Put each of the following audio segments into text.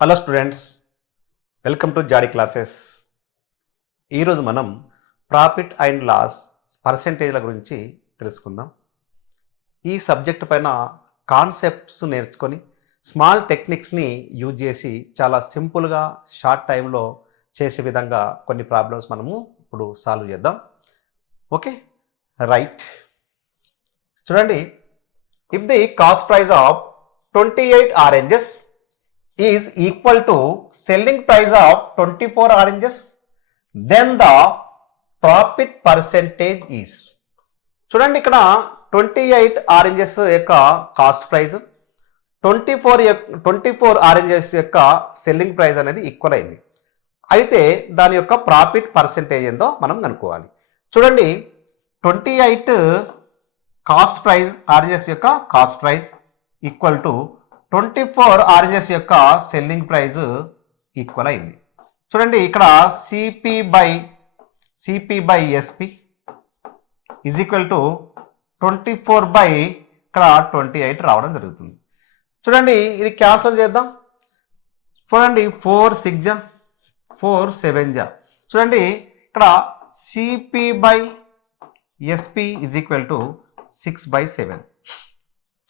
Hello students, welcome to జాడీ classes. ఈరోజు మనం ప్రాఫిట్ అండ్ లాస్ పర్సెంటేజ్ల గురించి తెలుసుకుందాం. ఈ సబ్జెక్ట్ పైన కాన్సెప్ట్స్ నేర్చుకొని స్మాల్ టెక్నిక్స్ని యూజ్ చేసి చాలా సింపుల్గా షార్ట్ టైంలో చేసే విధంగా కొన్ని ప్రాబ్లమ్స్ మనము ఇప్పుడు సాల్వ్ చేద్దాం. Okay, right. చూడండి, if the cost price of 28 oranges is equal to selling price of 24 oranges, then the profit percentage is. చూడండి, ఇక్కడ 28 ఆరెంజెస్ యొక్క కాస్ట్ ప్రైజ్, 24 ఆరెంజెస్ యొక్క సెల్లింగ్ ప్రైస్ అనేది ఈక్వల్ అయింది. అయితే దాని యొక్క ప్రాఫిట్ పర్సెంటేజ్ ఏందో మనం కనుక్కోవాలి. చూడండి, 28 కాస్ట్ ప్రైజ్ ఆరెంజెస్ యొక్క cost praise equal to 24 oranges యొక్క సెల్లింగ్ ప్రైజ్ ఈక్వల్ అయింది. చూడండి, ఇక్కడ CP by SP is equal to 24 by ఇక్కడ 28 రావడం జరుగుతుంది. చూడండి, ఇది క్యాన్సల్ చేద్దాం. చూడండి, 4 6 జా 4 7 జా. చూడండి, ఇక్కడ CP by SP is equal to 6/7.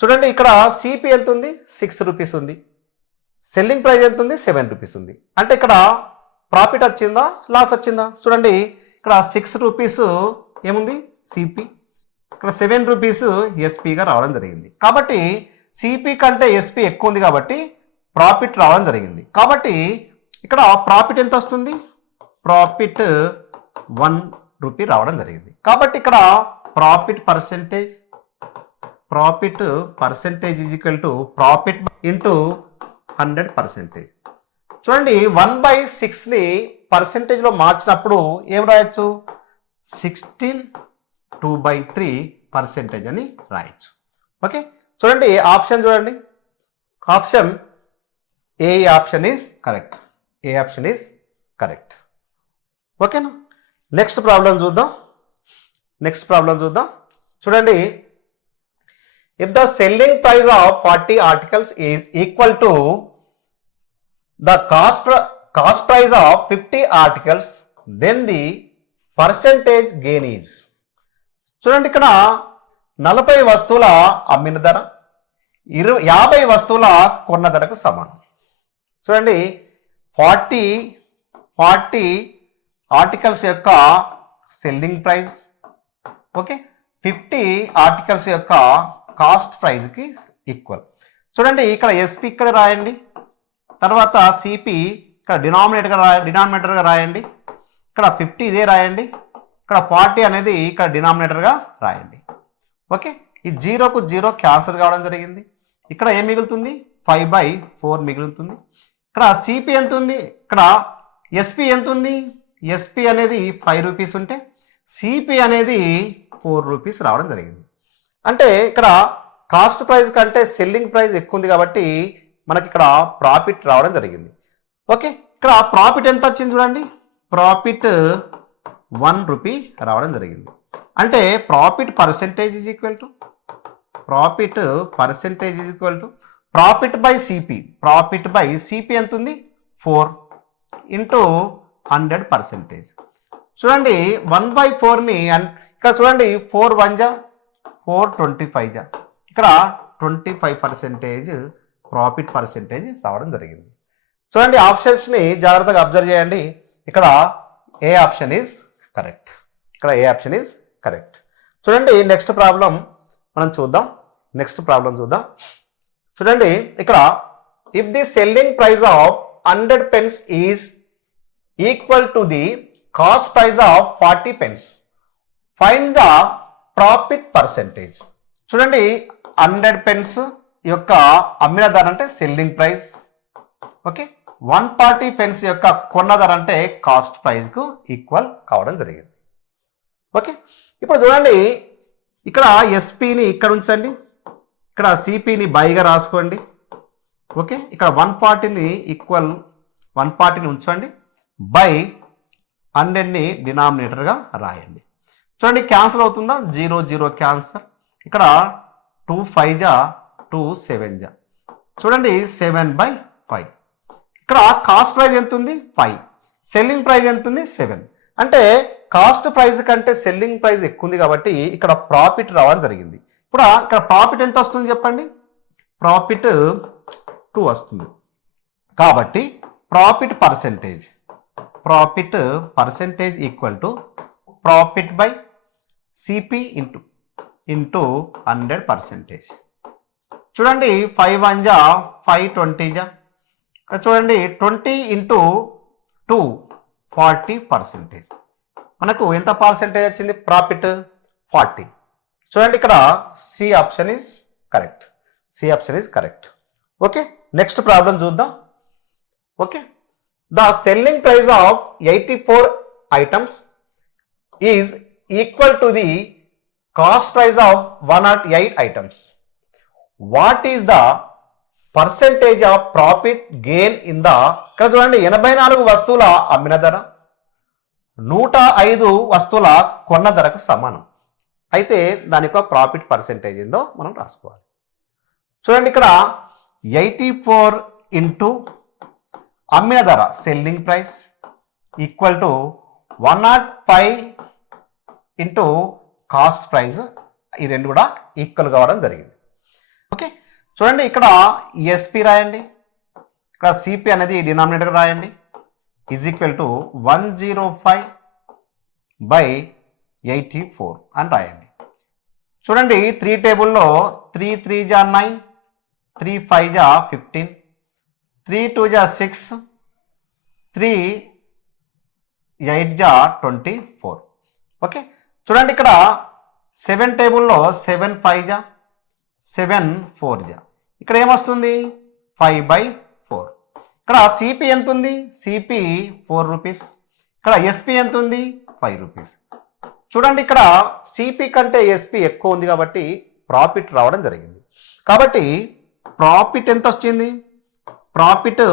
చూడండి, ఇక్కడ సిపి ఎంత ఉంది? 6 రూపీస్ ఉంది. సెల్లింగ్ ప్రైస్ ఎంత ఉంది? 7 రూపీస్ ఉంది. అంటే ఇక్కడ ప్రాఫిట్ వచ్చిందా, లాస్ వచ్చిందా? చూడండి, ఇక్కడ 6 రూపీస్ ఏముంది? సిపి. ఇక్కడ 7 రూపీస్ ఎస్పిగా రావడం జరిగింది. కాబట్టి సిపి కంటే ఎస్పి ఎక్కువ ఉంది కాబట్టి ప్రాఫిట్ రావడం జరిగింది. కాబట్టి ఇక్కడ ప్రాఫిట్ ఎంత వస్తుంది? ప్రాఫిట్ 1 రూపీ రావడం జరిగింది. కాబట్టి ఇక్కడ profit percentage is equal to profit into 100%. చూడండి, 1/6ని పర్సెంటేజ్లో మార్చినప్పుడు ఏం రాయొచ్చు? 16 2/3% అని రాయొచ్చు. ఓకే, చూడండి ఆప్షన్ చూడండి. Option A option is correct. A option is correct. ఓకేనా? నెక్స్ట్ ప్రాబ్లం చూద్దాం. చూడండి, if the selling price of 40 articles is equal to the cost price of 50 articles, then the percentage gain is. చూడండి, ఇక్కడ 40 వస్తువుల అమ్మిన ధర 50 వస్తువుల కొన్న ధరకు సమానం. చూడండి, 40 ఆర్టికల్స్ యొక్క సెల్లింగ్ ప్రైస్, ఓకే, 50 ఆర్టికల్స్ యొక్క కాస్ట్ ప్రైజ్కి ఈక్వల్. చూడండి, ఇక్కడ ఎస్పి ఇక్కడ రాయండి, తర్వాత సిపి ఇక్కడ డినామినేటర్గా రాయండి, ఇక్కడ 50 ఇదే రాయండి, ఇక్కడ 40 అనేది ఇక్కడ డినామినేటర్గా రాయండి. ఓకే, ఈ 0కు 0 క్యాన్సల్ కావడం జరిగింది. ఇక్కడ ఏం మిగులుతుంది? 5/4 మిగులుతుంది. ఇక్కడ సిపి ఎంత ఉంది? ఇక్కడ ఎస్పి ఎంత ఉంది? ఎస్పి అనేది 5 రూపీస్ ఉంటే సిపి అనేది 4 రూపీస్ రావడం జరిగింది. అంటే ఇక్కడ కాస్ట్ ప్రైస్ కంటే సెల్లింగ్ ప్రైస్ ఎక్కువ ఉంది కాబట్టి మనకి ఇక్కడ ప్రాఫిట్ రావడం జరిగింది. ఓకే, ఇక్కడ ప్రాఫిట్ ఎంత వచ్చింది? చూడండి, ప్రాఫిట్ 1 రూపీ రావడం జరిగింది. అంటే profit percentage is equal to profit by CP. Profit by CP ఎంత ఉంది? 4 ఇంటూ 100%. చూడండి, 1/4ని ఇక్కడ చూడండి, 4 1 జా 4 25 జా, ఇక్కడ 25% ప్రాఫిట్ పర్సెంటేజ్ రావడం జరిగింది. చూడండి, ఆప్షన్స్ని జాగ్రత్తగా అబ్జర్వ్ చేయండి. ఇక్కడ ఏ ఆప్షన్ ఈజ్ కరెక్ట్. చూడండి, నెక్స్ట్ ప్రాబ్లం మనం చూద్దాం. చూడండి, ఇక్కడ if the selling price of 100 pence is equal to the cost price of 40 pence, find the profit percentage. చూడండి, 100 pence యొక్క అమ్మిన ధర అంటే సెల్లింగ్ ప్రైస్, ఓకే, 140 pence యొక్క కొన్న ధర అంటే కాస్ట్ ప్రైస్కు ఈక్వల్ కావడం జరిగింది. ఓకే, ఇప్పుడు చూడండి, ఇక్కడ ఎస్పిని ఇక్కడ ఉంచండి, ఇక్కడ సిపిని బైగా రాసుకోండి. ఓకే, ఇక్కడ 140ని ఉంచండి, బై 100ని డినామినేటర్గా రాయండి. చూడండి, క్యాన్సల్ అవుతుందా? 0 0 క్యాన్సల్. ఇక్కడ 2 5 జా 2 7 జా. చూడండి, 7/5. ఇక్కడ కాస్ట్ ప్రైస్ ఎంత ఉంది 5, సెల్లింగ్ ప్రైస్ ఎంత ఉంది 7. అంటే కాస్ట్ ప్రైస్ కంటే సెల్లింగ్ ప్రైస్ ఎక్కువ ఉంది కాబట్టి ఇక్కడ ప్రాఫిట్ రావడం జరిగింది. ఇప్పుడు ఇక్కడ ప్రాఫిట్ ఎంత వస్తుంది చెప్పండి, ప్రాఫిట్ 2 వస్తుంది. కాబట్టి profit percentage equal to profit by CP into 100%. చూడండి 5 1 జా 5 20 జా, ఇక్కడ చూడండి 20 ఇంటూ 2 40%. మనకు ఎంత పర్సెంటేజ్ వచ్చింది ప్రాఫిట్ 40. చూడండి ఇక్కడ C option is correct. Okay, next problem చూద్దాం. ఓకే, the selling price of 84 items is equal to the cost price of 108 items. What is the percentage of profit gain in the, ఇక్కడ చూడండి 84 వస్తువుల అమ్మిన ధర 105 వస్తువుల కొన్న ధరకు సమానం. అయితే దాని యొక్క ప్రాఫిట్ పర్సెంటేజ్ ఏందో మనం రాసుకోవాలి. చూడండి ఇక్కడ 84 ఇంటూ అమ్మిన ధర selling price equal to 105 into cost price, ఈ రెండు కూడా ఈక్వల్ కావడం జరిగింది. ఓకే, చూడండి ఇక్కడ ఎస్పి రాయండి, ఇక్కడ సిపి అనేది డినామినేటర్ రాయండి, ఈజ్ ఈక్వల్ టు 105/84 అని రాయండి. చూడండి 3 టేబుల్లో 3 3 జా 9, 3 5 జా 15, 3 2 జా 6, 3 8 జా 24. ఓకే, చూడండి ఇక్కడ 7 టేబుల్లో 7 5 జా 7 4 జా, ఇక్కడ ఏమొస్తుంది 5/4. ఇక్కడ సిపి ఎంత ఉంది, సిపి 4 రూపీస్, ఇక్కడ ఎస్పి ఎంత ఉంది 5 రూపీస్. చూడండి ఇక్కడ సిపి కంటే ఎస్పి ఎక్కువ ఉంది కాబట్టి ప్రాఫిట్ రావడం జరిగింది. కాబట్టి ప్రాఫిట్ ఎంత వచ్చింది, ప్రాఫిట్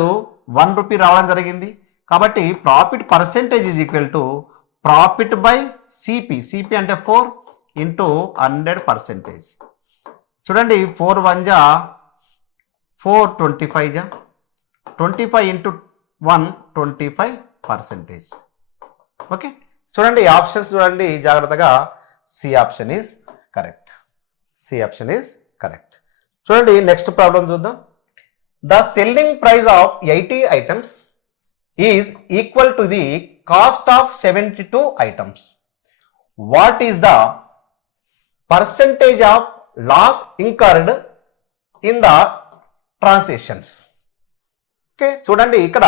1 రూపీ రావడం జరిగింది. కాబట్టి profit percentage is equal to profit by CP, CP అంటే 4 ఇంటూ 100%. చూడండి 4 1 జా 4 25 జా 25 ఇంటూ 1 25%. ఓకే, చూడండి ఆప్షన్స్ చూడండి జాగ్రత్తగా, సి ఆప్షన్ ఈజ్ కరెక్ట్. చూడండి నెక్స్ట్ ప్రాబ్లం చూద్దాం. The selling price of 80 items is equal to the cost of 72 items. What is the percentage of loss incurred in the transactions? Okay, చూడండి ఇక్కడ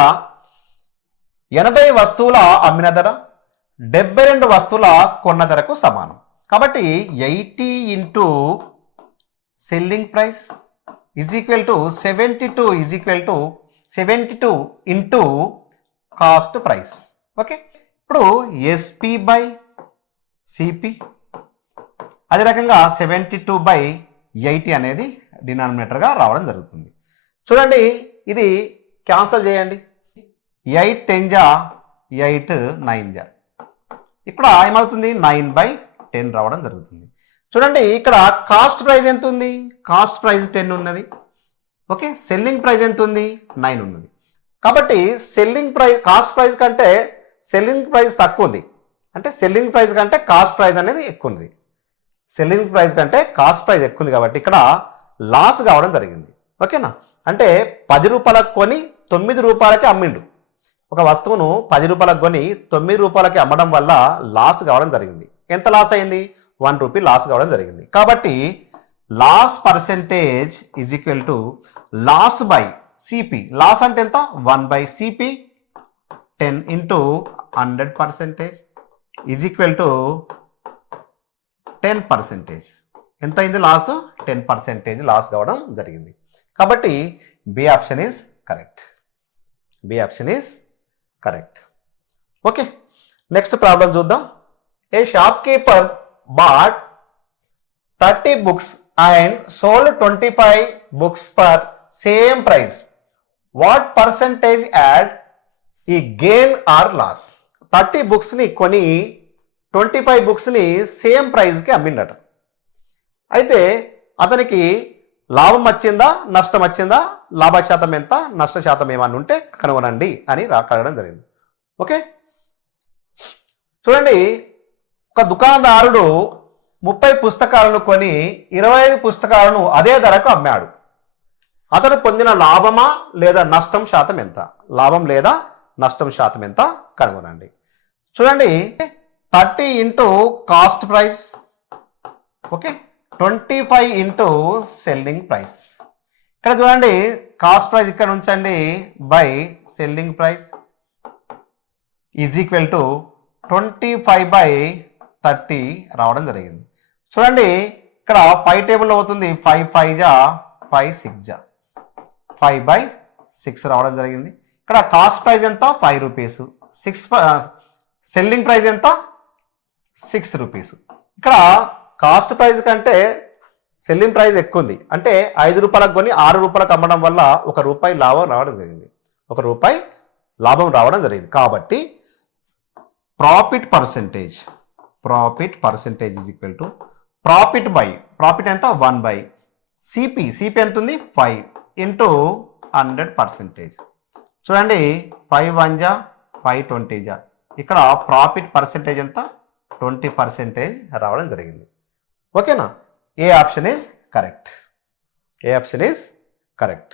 80 వస్తువుల అమ్మిన ధర 72 వస్తువుల కొన్న ధరకు సమానం. కాబట్టి 80 into selling price is equal to 72 into cost price. Okay, ఇప్పుడు ఎస్పి బై సిపి, అదే రకంగా 72/80 అనేది డినామినేటర్గా రావడం జరుగుతుంది. చూడండి ఇది క్యాన్సల్ చేయండి, 8 10 జా 8 9 జా, ఇక్కడ ఏమవుతుంది 9/10 రావడం జరుగుతుంది. చూడండి ఇక్కడ కాస్ట్ ప్రైస్ ఎంత ఉంది, కాస్ట్ ప్రైస్ 10 ఉన్నది. ఓకే, సెల్లింగ్ ప్రైస్ ఎంత ఉంది 9 ఉన్నది. కాబట్టి కాస్ట్ ప్రైస్ కంటే సెల్లింగ్ ప్రైస్ తక్కువ ఉంది, అంటే సెల్లింగ్ ప్రైస్ కంటే కాస్ట్ ప్రైస్ అనేది ఎక్కువ ఉంది. సెల్లింగ్ ప్రైస్ కంటే కాస్ట్ ప్రైస్ ఎక్కువ ఉంది కాబట్టి ఇక్కడ లాస్ కావడం జరిగింది. ఓకేనా, అంటే 10 రూపాయలకు కొని 9 రూపాయలకి అమ్మిండు. ఒక వస్తువును 10 రూపాయలకు కొని 9 రూపాయలకి అమ్మడం వల్ల లాస్ కావడం జరిగింది. ఎంత లాస్ అయింది, 1 రూపీ లాస్ కావడం జరిగింది. కాబట్టి loss percentage is equal to loss by CP. Loss అంటే ఎంత, 1/సిపి 10 ఇంటూ 100% ఈజ్ ఈక్వల్ టు 10%. ఎంత అయింది లాస్, 10% లాస్ కావడం జరిగింది. కాబట్టి B option is correct. Okay, next problem చూద్దాం. A shopkeeper bought 30 books and sold 25 books for same price. What percentage add ఈ గెయిన్ ఆర్ లాస్? 30 booksని కొని 25 booksని సేమ్ ప్రైస్కి అమ్మిండట. అయితే అతనికి లాభం వచ్చిందా నష్టం వచ్చిందా, లాభ శాతం ఎంత, నష్ట శాతం ఏమన్నా ఉంటే కనుగొనండి అని అడగడం జరిగింది. ఓకే, చూడండి, ఒక దుకాణదారుడు 30 పుస్తకాలను కొని 25 పుస్తకాలను అదే ధరకు అమ్మాడు. అతడు పొందిన లాభమా లేదా నష్టం శాతం ఎంత? లాభం లేదా నష్టం శాతం ఎంత కనుగొనండి. చూడండి, 30 into cost price, okay, 25 into selling price. ఇక్కడ చూడండి, కాస్ట్ ప్రైస్ ఇక్కడ ఉంచండి by selling price is equal to 25/30 రావడం జరిగింది. చూడండి, ఇక్కడ 5 టేబుల్ అవుతుంది, 5 5 జా 5 6 జా 5/6 రావడం జరిగింది. ఇక్కడ కాస్ట్ ప్రైస్ ఎంత? 5 రూపీస్. సెల్లింగ్ ప్రైస్ ఎంత? 6 రూపీస్. ఇక్కడ కాస్ట్ ప్రైస్ కంటే సెల్లింగ్ ప్రైస్ ఎక్కువ ఉంది, అంటే 5 రూపాయలకు కొని 6 రూపాయలకు అమ్మడం వల్ల ₹1 లాభం రావడం జరిగింది. ₹1 లాభం రావడం జరిగింది. కాబట్టి profit percentage is equal to profit ఎంత? 1 సిపి ఎంత ఉంది? 5 ఇంటూ 100%. చూడండి, 5 1 జా 5 20 జా, ఇక్కడ ప్రాఫిట్ పర్సెంటేజ్ ఎంత? 20% రావడం జరిగింది. ఓకేనా? A option is correct.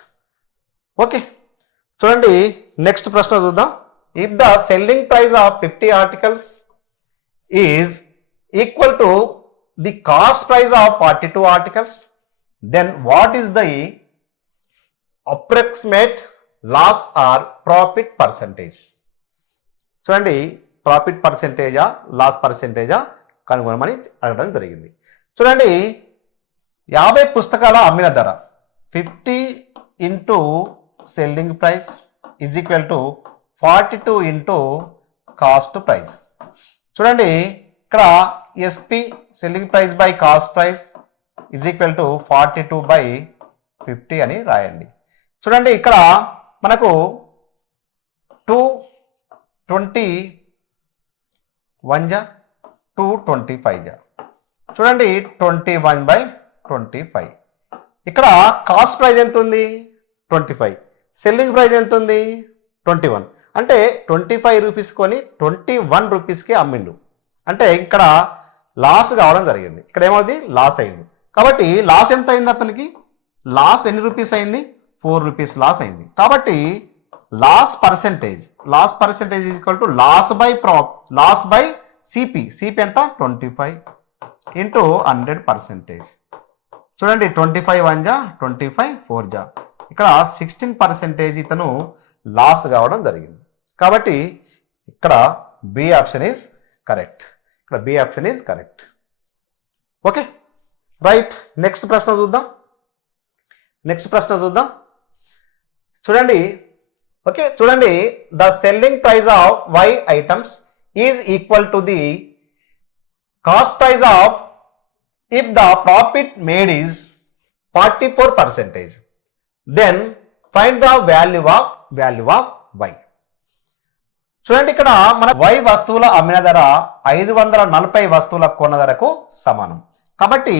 Okay, చూడండి, నెక్స్ట్ ప్రశ్న చూద్దాం. If the selling price of 50 articles is equal to the cost price of 42 articles, then what is the approximate loss or profit percentage? చూడండి, profit పర్సెంటేజా loss పర్సెంటేజా కనుగొనమని అడగడం జరిగింది. చూడండి, 50 పుస్తకాల అమ్మిన ధర 50 into selling price is equal to 42 into cost price. చూడండి, ఇక్కడ SP selling price by cost price is equal to 42/50 అని రాయండి. చూడండి, ఇక్కడ మనకు 221 జా 225 జా, చూడండి 21/25. ఇక్కడ కాస్ట్ ప్రైస్ ఎంత ఉంది? 25. సెల్లింగ్ ప్రైస్ ఎంత ఉంది? 21. అంటే 25 రూపీస్ కొని 21 రూపీస్కి అమ్మిండు. అంటే ఇక్కడ లాస్ కావడం జరిగింది. ఇక్కడ ఏమవుతుంది? లాస్ అయింది. కాబట్టి లాస్ ఎంత అయింది అతనికి? లాస్ ఎన్ని రూపీస్ అయింది? 4 రూపీస్ లాస్ అయింది. కాబట్టి loss percentage equal to loss by CP ఎంత? 25 ఇంటూ 100%. చూడండి, 25 1 జా 25 4 జా, ఇక్కడ 16% ఇతను లాస్ కావడం జరిగింది. కాబట్టి ఇక్కడ B option is correct. Okay, right. Next ప్రశ్న చూద్దాం. చూడండి, ఓకే, చూడండి, the selling price of Y items is equal to the cost price of if the profit made is 44%, then find the value of Y. చూడండి, ఇక్కడ మన Y వస్తువుల అమ్మిన ధర 540 వస్తువుల కొన్న ధరకు సమానం. కాబట్టి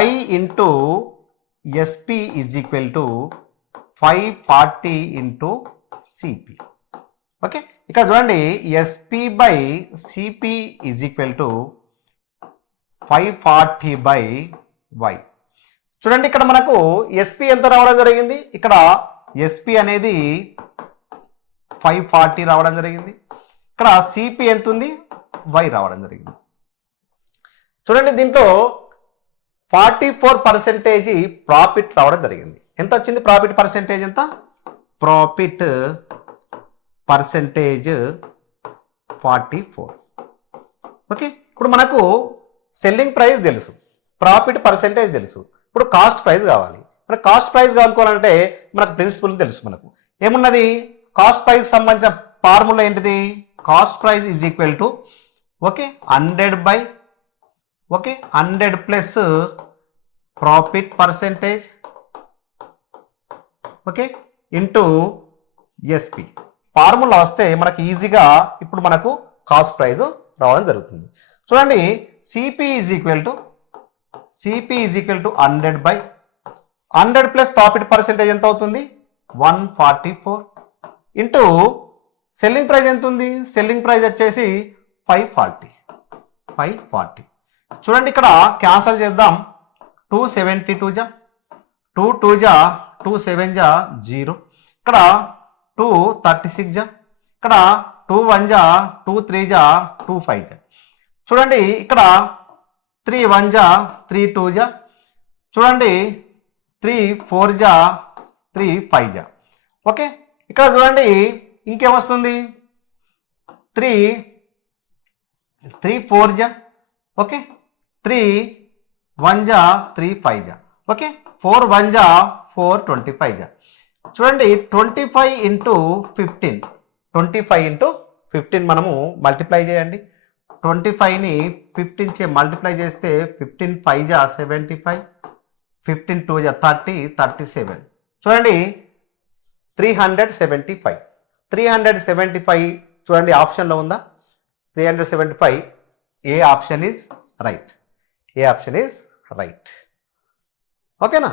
Y into SP is equal to 540 into CP. Okay, ఇక్కడ చూడండి, SP by CP is equal to 540/Y. చూడండి, ఇక్కడ మనకు ఎస్పి ఎంత రావడం జరిగింది? ఇక్కడ ఎస్పి అనేది 540 రావడం జరిగింది. ఇక్కడ సిపి ఎంత ఉంది? Y రావడం జరిగింది. చూడండి, దీంట్లో 44% ప్రాఫిట్ రావడం జరిగింది. ఎంత వచ్చింది? ప్రాఫిట్ పర్సెంటేజ్ ఎంత? Profit percentage 44. ఓకే, ఇప్పుడు మనకు సెల్లింగ్ ప్రైస్ తెలుసు, ప్రాఫిట్ పర్సెంటేజ్ తెలుసు. ఇప్పుడు కాస్ట్ ప్రైస్ కావాలి. మనకు కాస్ట్ ప్రైస్ కావాలనుకోవాలంటే మనకు ప్రిన్సిపల్ తెలుసు. మనకు ఏమున్నది? కాస్ట్ ప్రైస్ సంబంధించిన ఫార్ములా ఏంటిది? Cost price is equal to 100 plus profit percentage into SP. Formula వస్తే మనకు ఈజీగా ఇప్పుడు మనకు కాస్ట్ ప్రైస్ రావడం జరుగుతుంది. చూడండి, CP is equal to 100 100 plus profit percentage ఎంత అవుతుంది 144 ఇంటూ సెల్లింగ్ ప్రైస్ ఎంత ఉంది సెల్లింగ్ ప్రైస్ వచ్చేసి 540 చూడండి ఇక్కడ క్యాన్సల్ చేద్దాం 272 జా 2 జా 2 7 జా 0 ఇక్కడ 236 జా ఇక్కడ 2 1 జా 2 3 జా 2 5 జా చూడండి ఇక్కడ 3 1 జా 3 2 జా చూడండి 3 4 జా 3 5 జా ఓకే ఇక్కడ చూడండి ఇంకేమొస్తుంది 3 4 జా ఓకే 3 1 జా 3 5 జా ఓకే 4 1 జా 4 25 జా చూడండి 25 ఇంటూ 15 మనము మల్టిప్లై చేయండి 25ని 15 చే మల్టిప్లై చేస్తే 15 5 జా 75 15 2 జా 30 37 చూడండి 375 చూడండి ఆప్షన్లో ఉందా 375 ఏ ఆప్షన్ ఈజ్ రైట్ ఓకేనా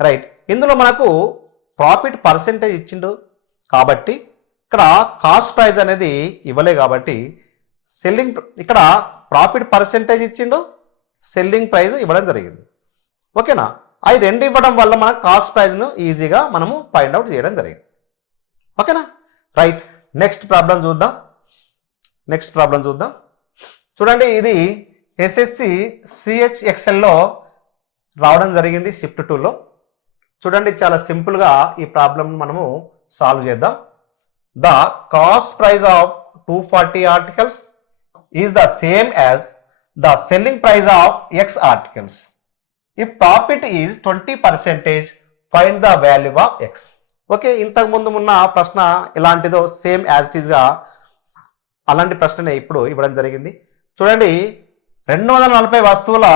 రైట్ ఇందులో మనకు ప్రాఫిట్ పర్సెంటేజ్ ఇచ్చిండు కాబట్టి ఇక్కడ కాస్ట్ ప్రైస్ అనేది ఇవ్వలే కాబట్టి సెల్లింగ్ ఇక్కడ ప్రాఫిట్ పర్సెంటేజ్ ఇచ్చిండు సెల్లింగ్ ప్రైస్ ఇవ్వడం జరిగింది ఓకేనా అవి రెండు ఇవ్వడం వల్ల మన కాస్ట్ ప్రైస్ను ఈజీగా మనము ఫైండ్ అవుట్ చేయడం జరిగింది ఓకేనా రైట్ నెక్స్ట్ ప్రాబ్లం చూద్దాం చూడండి ఇది ఎస్ఎస్సి సిహెచ్ఎక్సెల్లో రావడం జరిగింది షిఫ్ట్ 2లో చూడండి చాలా సింపుల్గా ఈ ప్రాబ్లం మనము సాల్వ్ చేద్దాం the cost price of 240 articles is the same as the selling price of X articles if profit is 20% find the value of X okay ఇంతకు ముందు ఉన్న ప్రశ్న ఎలాంటిదో సేమ్ యాజ్ ఇట్ ఈస్గా అలాంటి ప్రశ్ననే ఇప్పుడు ఇవ్వడం జరిగింది చూడండి 240 వస్తువుల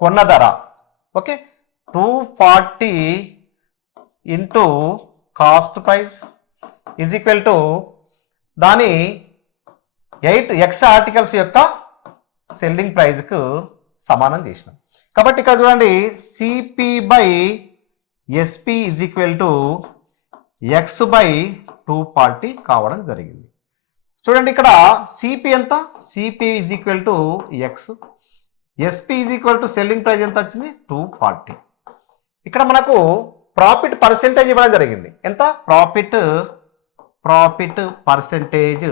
కొన్న ధర okay 240 into cost price is equal to దాని 8 ఎక్స్ ఆర్టికల్స్ యొక్క సెల్లింగ్ ప్రైస్కు సమానం చేసినాం కాబట్టి ఇక్కడ చూడండి CP by SP is equal to X by 240 కావడం జరిగింది చూడండి ఇక్కడ సిపి ఎంత CP is equal to X SP is equal to selling price ఎంత వచ్చింది 240 ఇక్కడ మనకు ప్రాఫిట్ పర్సెంటేజ్ ఇవ్వడం జరిగింది ఎంత ప్రాఫిట్ పర్సెంటేజ్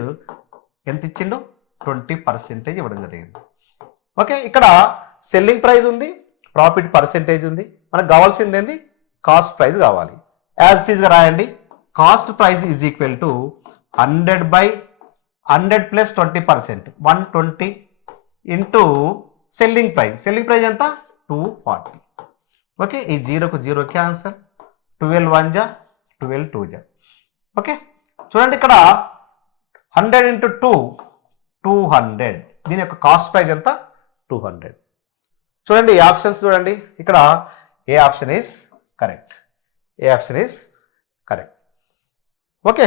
ఎంత ఇచ్చిండు 20% ఇవ్వడం జరిగింది ఓకే ఇక్కడ సెల్లింగ్ ప్రైస్ ఉంది ప్రాఫిట్ పర్సెంటేజ్ ఉంది మనకు కావాల్సింది ఏంది కాస్ట్ ప్రైస్ కావాలి యాజ్ ఇట్ ఈస్గా రాయండి cost price is equal to 100 plus 20% 120 into selling price ఎంత 240 ఓకే ఈ 0కు 0 క్యాన్సల్ 12 1 జా 12 2 జా ఓకే చూడండి ఇక్కడ 100 ఇంటూ 200 దీని యొక్క కాస్ట్ ప్రైస్ ఎంత 200 చూడండి ఈ ఆప్షన్స్ చూడండి ఇక్కడ A option is correct okay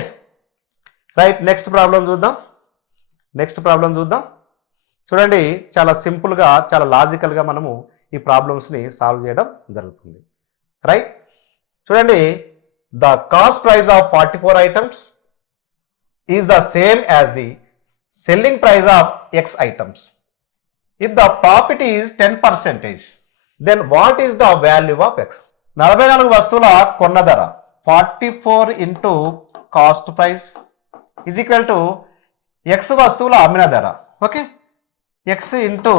right next problem చూద్దాం చూడండి చాలా సింపుల్గా చాలా లాజికల్గా మనము ఈ ప్రాబ్లమ్స్ని సాల్వ్ చేయడం జరుగుతుంది రైట్ చూడండి the cost price of 44 items is the same as the selling price of X items if the profit is 10% then what is the value of X 44 వస్తువుల కొన్న ధర 44 into cost price is equal to X వస్తువుల అమ్మిన ధర okay X into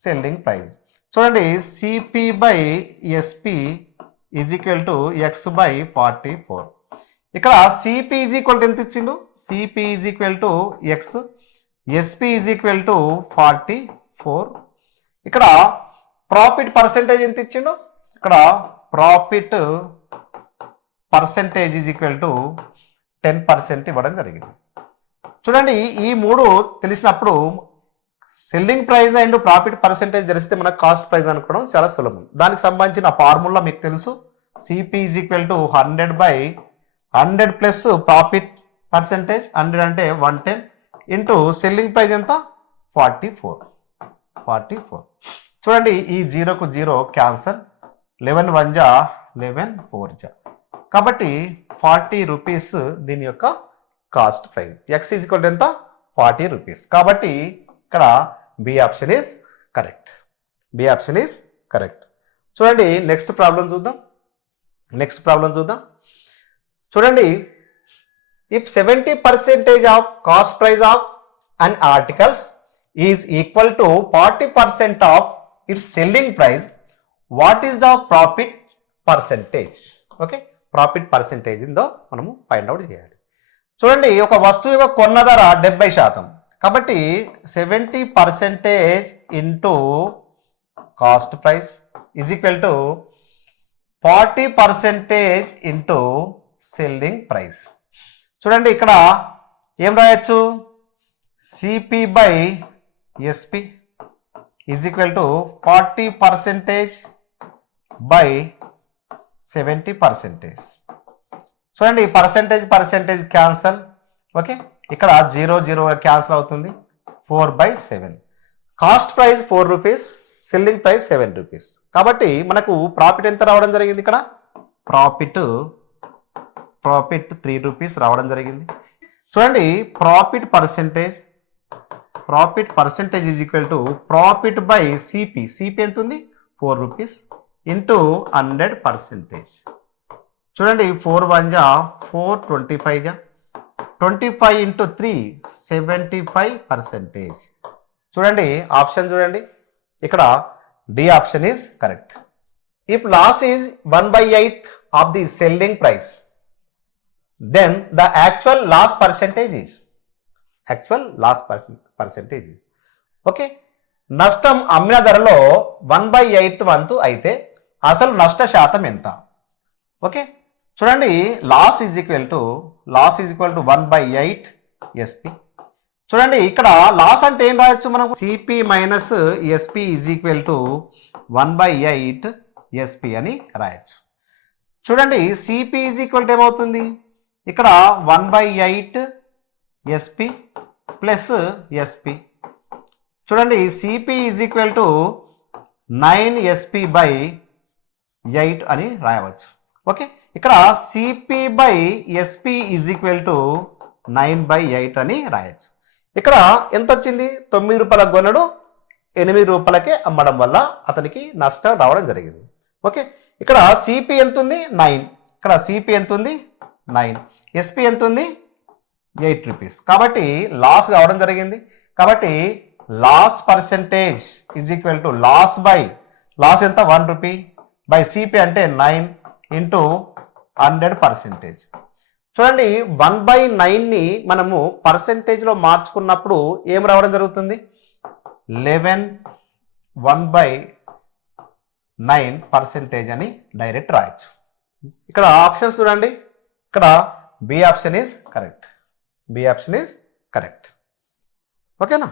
selling price చూడండి CP by SP is equal to X by 44 ఇక్కడ CP is equal to ఎంత ఇచ్చిండు CP is equal to X SP is equal to 44 ఇక్కడ profit percentage ఎంత ఇచ్చిండు ఇక్కడ profit percentage is equal to 10% ఇవ్వడం జరిగింది చూడండి ఈ మూడు తెలిసినప్పుడు selling price and profit percentage తెలిస్తే మనకు కాస్ట్ ప్రైస్ అనుకోవడం చాలా సులభం దానికి సంబంధించిన ఫార్ములా మీకు తెలుసు CP is equal to 100 plus profit percentage 100 అంటే 110 ఇంటూ సెల్లింగ్ ప్రైస్ ఎంత 44 చూడండి ఈ 0కు 0 క్యాన్సల్ 11 1 జా 11 4 జా. కాబట్టి 40 రూపీస్ దీని యొక్క cost price. X is equal to ఎంత? 40 రూపీస్. కాబట్టి ఇక్కడ B option is correct. B option is correct. చూడండి నెక్స్ట్ ప్రాబ్లం చూద్దాం. చూడండి, if 70% of cost price of an articles is equal to 40% of its selling price, what is the profit percentage? Okay, profit percentage ఉందో మనము find out చేయాలి. చూడండి, ఒక వస్తువు యొక్క కొన్న ధర 70%. కాబట్టి 70% into cost price is equal to 40% into selling price. చూడండి, ఇక్కడ ఏం రాయొచ్చు? CP by SP is equal to 40% by 70%. చూడండి, పర్సెంటేజ్ క్యాన్సల్. ఓకే, ఇక్కడ 0 0 క్యాన్సల్ అవుతుంది. 4/7. Cost price 4 rupees, selling price 7 rupees. కాబట్టి మనకు ప్రాఫిట్ ఎంత రావడం జరిగింది? ఇక్కడ ప్రాఫిట్ 3 రూపీస్ రావడం జరిగింది. చూడండి, profit percentage is equal to profit by CP. CP ఎంత ఉంది? 4 రూపీస్ ఇంటూ 100%. చూడండి, 4 1 జా 4, 25 జా 25 ఇంటూ 3 75%. చూడండి ఆప్షన్ చూడండి, ఇక్కడ D option is correct. If loss is 1/8 of the selling price, then the actual loss percentage is okay, నష్టం అమ్మిన ధరలో 1/8 వంతు అయితే అసలు నష్ట శాతం ఎంత? ఓకే, చూడండి, loss is equal to 1/8 SP. చూడండి, ఇక్కడ లాస్ అంటే ఏం రాయొచ్చు మనం? CP minus SP is equal to 1/8 SP అని రాయొచ్చు. చూడండి, సిపి ఈజ్ ఈక్వల్ టు ఏమవుతుంది? ఇక్కడ 1/8 ఎస్పి ప్లస్ ఎస్పి. చూడండి, CP is equal to 9 SP by 8 అని రాయవచ్చు. ఓకే, ఇక్కడ CP by SP is equal to 9/8 అని రాయొచ్చు. ఇక్కడ ఎంత వచ్చింది? 9 రూపాయలకు కొనడు, 8 రూపాయలకే అమ్మడం వల్ల అతనికి నష్టం రావడం జరిగింది. ఓకే, ఇక్కడ సిపి ఎంత ఉంది? 9. ఇక్కడ సిపి ఎంత ఉంది? 9. ఎస్పి ఎంత ఉంది? 8 రూపీస్. కాబట్టి లాస్ కావడం జరిగింది. కాబట్టి loss percentage is equal to loss ఎంత? 1 రూపీ బై సిపి అంటే 9 ఇంటూ 100%. చూడండి, 1/9ని మనము పర్సెంటేజ్లో మార్చుకున్నప్పుడు ఏం రావడం జరుగుతుంది? 11 1/9% అని డైరెక్ట్ రాయొచ్చు. ఇక్కడ ఆప్షన్స్ చూడండి, ఇక్కడ బి ఆప్షన్ ఈజ్ కరెక్ట్. ఓకేనా?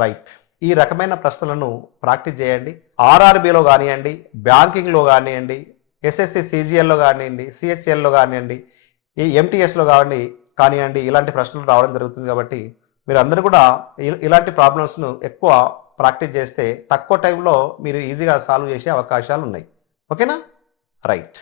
రైట్. ఈ రకమైన ప్రశ్నలను ప్రాక్టీస్ చేయండి. ఆర్ఆర్బిలో కానివ్వండి, బ్యాంకింగ్లో కానివ్వండి, ఎస్ఎస్సి సిజిఎల్లో కానివ్వండి, సిహెచ్ఎల్లో కానివ్వండి, ఈ ఎంటీఎస్లో కానివ్వండి, ఇలాంటి ప్రశ్నలు రావడం జరుగుతుంది. కాబట్టి మీరు అందరూ కూడా ఇలాంటి ప్రాబ్లమ్స్ను ఎక్కువ ప్రాక్టీస్ చేస్తే తక్కువ టైంలో మీరు ఈజీగా సాల్వ్ చేసే అవకాశాలు ఉన్నాయి. ఓకేనా? రైట్.